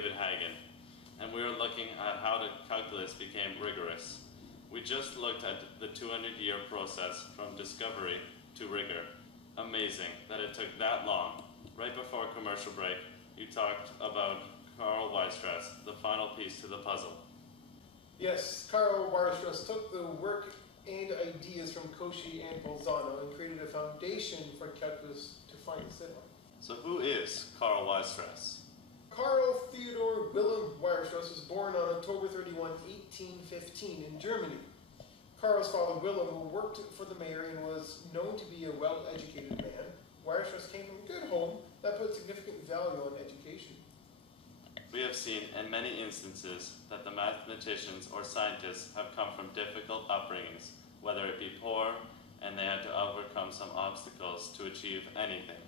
David Hagen, and we are looking at how the calculus became rigorous. We just looked at the 200-year process from discovery to rigor. Amazing that it took that long. Right before commercial break, you talked about Karl Weierstrass, the final piece to the puzzle. Yes, Karl Weierstrass took the work and ideas from Cauchy and Bolzano and created a foundation for calculus to find sit on. So who is Karl Weierstrass? Karl Theodor Wilhelm Weierstrass was born on October 31, 1815 in Germany. Karl's father Wilhelm worked for the mayor and was known to be a well-educated man. Weierstrass came from a good home that put significant value on education. We have seen in many instances that the mathematicians or scientists have come from difficult upbringings, whether it be poor and they had to overcome some obstacles to achieve anything.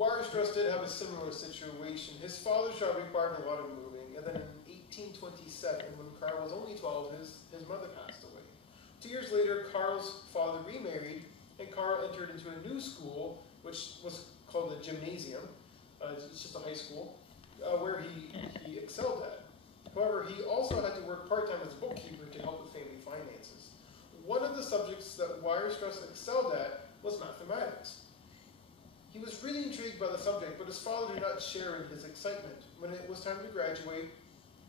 Weierstrass did have a similar situation. His father's job required a lot of moving, and then in 1827, when Karl was only 12, his mother passed away. 2 years later, Karl's father remarried, and Karl entered into a new school, which was called a gymnasium. It's just a high school, where he excelled at. However, he also had to work part-time as a bookkeeper to help with family finances. One of the subjects that Weierstrass excelled at was mathematics. He was really intrigued by the subject, but his father did not share in his excitement. When it was time to graduate,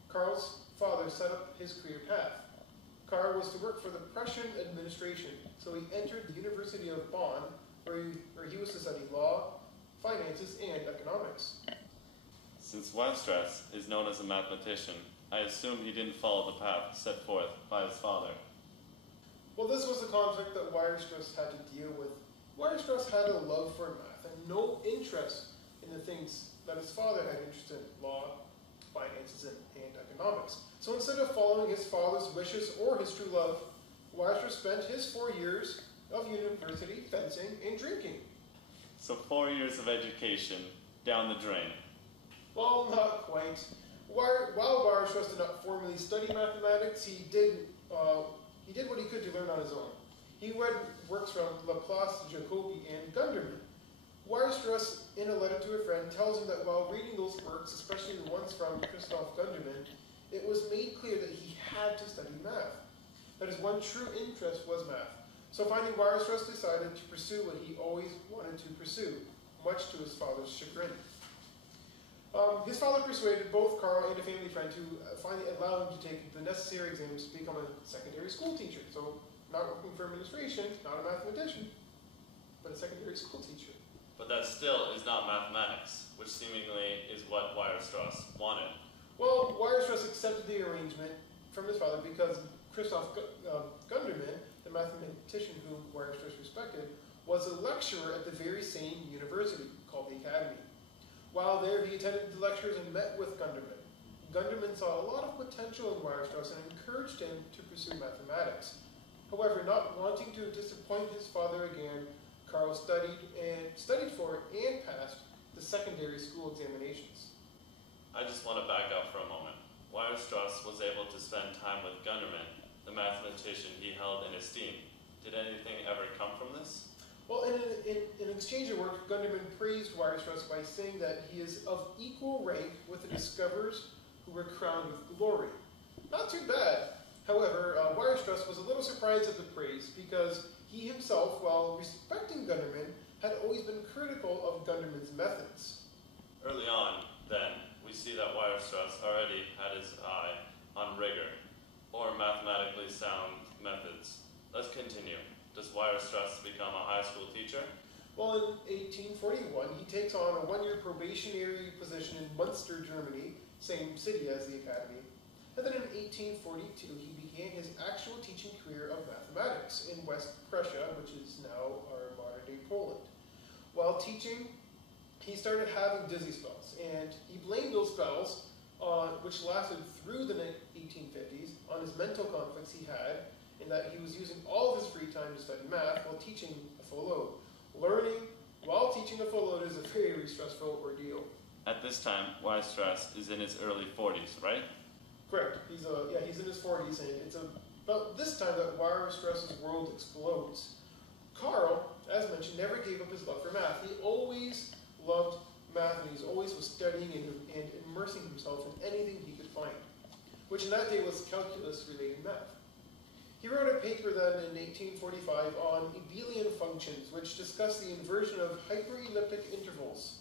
Karl's father set up his career path. Karl was to work for the Prussian administration, so he entered the University of Bonn, where he was to study law, finances, and economics. Since Weierstrass is known as a mathematician, I assume he didn't follow the path set forth by his father. Well, this was a conflict that Weierstrass had to deal with. Weierstrass had a love for math and no interest in the things that his father had interest in, law, finances, and economics. So instead of following his father's wishes or his true love, Weierstrass spent his 4 years of university fencing and drinking. So 4 years of education down the drain. Well, not quite. While Weierstrass did not formally study mathematics, he did what he could to learn on his own. He read works from Laplace, Jacobi, and Gundermann. Weierstrass, in a letter to a friend, tells him that while reading those works, especially the ones from Christoph Gundermann, it was made clear that he had to study math. That his one true interest was math. So finally, Weierstrass decided to pursue what he always wanted to pursue, much to his father's chagrin. His father persuaded both Karl and a family friend to finally allow him to take the necessary exams to become a secondary school teacher. So, not working for administration, not a mathematician, but a secondary school teacher. But that still is not mathematics, which seemingly is what Weierstrass wanted. Well, Weierstrass accepted the arrangement from his father because Christoph Gundermann, the mathematician whom Weierstrass respected, was a lecturer at the very same university called the Academy. While there, he attended the lectures and met with Gundermann. Gundermann saw a lot of potential in Weierstrass and encouraged him to pursue mathematics. However, not wanting to disappoint his father again, Karl studied for and passed the secondary school examinations. I just want to back up for a moment. Weierstrass was able to spend time with Gundermann, the mathematician he held in esteem. Did anything ever come from this? Well, in exchange of work, Gundermann praised Weierstrass by saying that he is of equal rank with the discoverers who were crowned with glory. Not too bad. However, Weierstrass was a little surprised at the praise because he himself, while respecting Gundermann, had always been critical of Gundermann's methods. Early on, then, we see that Weierstrass already had his eye on rigor, or mathematically sound methods. Let's continue. Does Weierstrass become a high school teacher? Well, in 1841, he takes on a one-year probationary position in Munster, Germany, same city as the Academy. And then in 1842, he began his actual teaching career of mathematics in West Prussia, which is now our modern-day Poland. While teaching, he started having dizzy spells, and he blamed those spells, which lasted through the 1850s, on his mental conflicts he had, in that he was using all of his free time to study math while teaching a full load. Learning while teaching a full load is a very stressful ordeal. At this time, Weierstrass is in his early 40s, right? Correct. He's in his 40s, and it's about this time that Weierstrass's world explodes. Karl, as mentioned, never gave up his love for math. He always loved math, and he always was studying and immersing himself in anything he could find, which in that day was calculus-related math. He wrote a paper then in 1845 on abelian functions, which discussed the inversion of hyperelliptic intervals.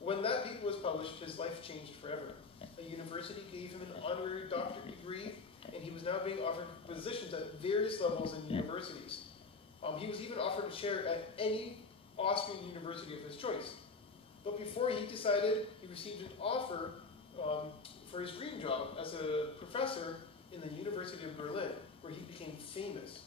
When that paper was published, his life changed forever. A university gave him an honorary doctorate degree, and he was now being offered positions at various levels in universities. He was even offered a chair at any Austrian university of his choice. But before he decided, he received an offer for his dream job as a professor in the University of Berlin, where he became famous.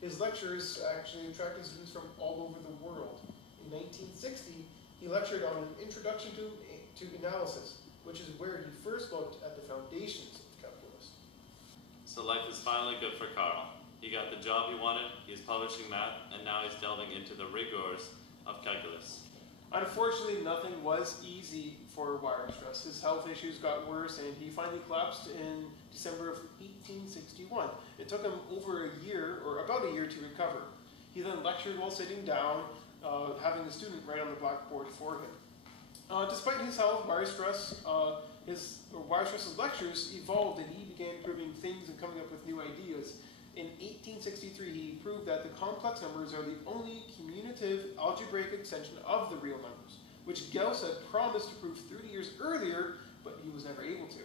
His lectures actually attracted students from all over the world. In 1960, he lectured on an introduction to analysis, which is where he first looked at the foundations of calculus. So life is finally good for Carl. He got the job he wanted, he's publishing math, and now he's delving into the rigors of calculus. Unfortunately, nothing was easy for Weierstrass. His health issues got worse, and he finally collapsed in December of 1861. It took him over a year, or about a year, to recover. He then lectured while sitting down, having a student write on the blackboard for him. Despite his health, Weierstrass's lectures evolved, and he began proving things and coming up with new ideas. In 1863, he proved that the complex numbers are the only commutative algebraic extension of the real numbers, which Gauss had promised to prove 30 years earlier, but he was never able to.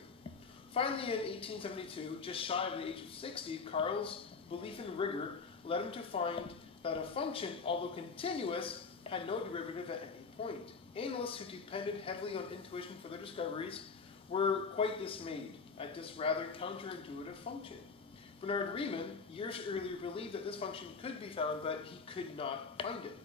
Finally, in 1872, just shy of the age of 60, Carl's belief in rigor led him to find that a function, although continuous, had no derivative at any point. Analysts who depended heavily on intuition for their discoveries were quite dismayed at this rather counterintuitive function. Bernard Riemann, years earlier, believed that this function could be found, but he could not find it.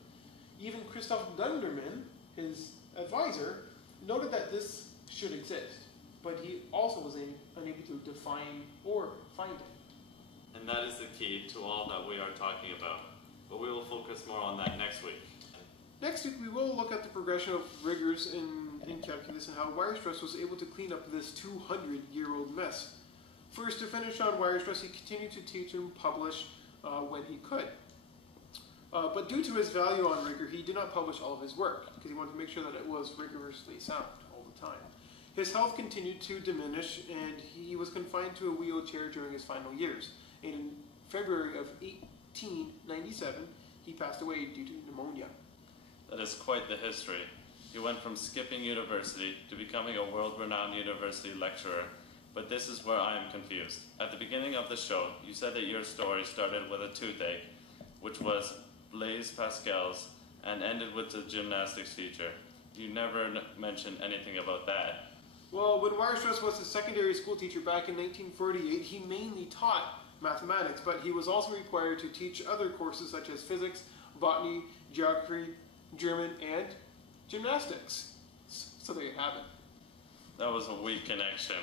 Even Christoph Gundermann, his advisor, noted that this should exist, but he also was unable to define or find it. And that is the key to all that we are talking about. But we will focus more on that next week. Next week, we will look at the progression of rigors in calculus and how Weierstrass was able to clean up this 200-year-old mess. First, to finish on Weierstrass, he continued to teach and publish when he could. But due to his value on rigor, he did not publish all of his work, because he wanted to make sure that it was rigorously sound all the time. His health continued to diminish, and he was confined to a wheelchair during his final years. And in February of 1897, he passed away due to pneumonia. That is quite the history. He went from skipping university to becoming a world-renowned university lecturer. But this is where I am confused. At the beginning of the show, you said that your story started with a toothache, which was Blaise Pascal's, and ended with the gymnastics teacher. You never mentioned anything about that. Well, when Weierstrass was a secondary school teacher back in 1948, he mainly taught mathematics, but he was also required to teach other courses such as physics, botany, geography, German, and gymnastics. So there you have it. That was a weak connection.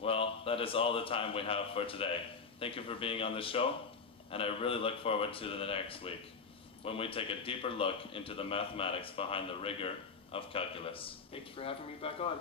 Well, that is all the time we have for today. Thank you for being on the show, and I really look forward to the next week, when we take a deeper look into the mathematics behind the rigor of calculus. Thank you for having me back on.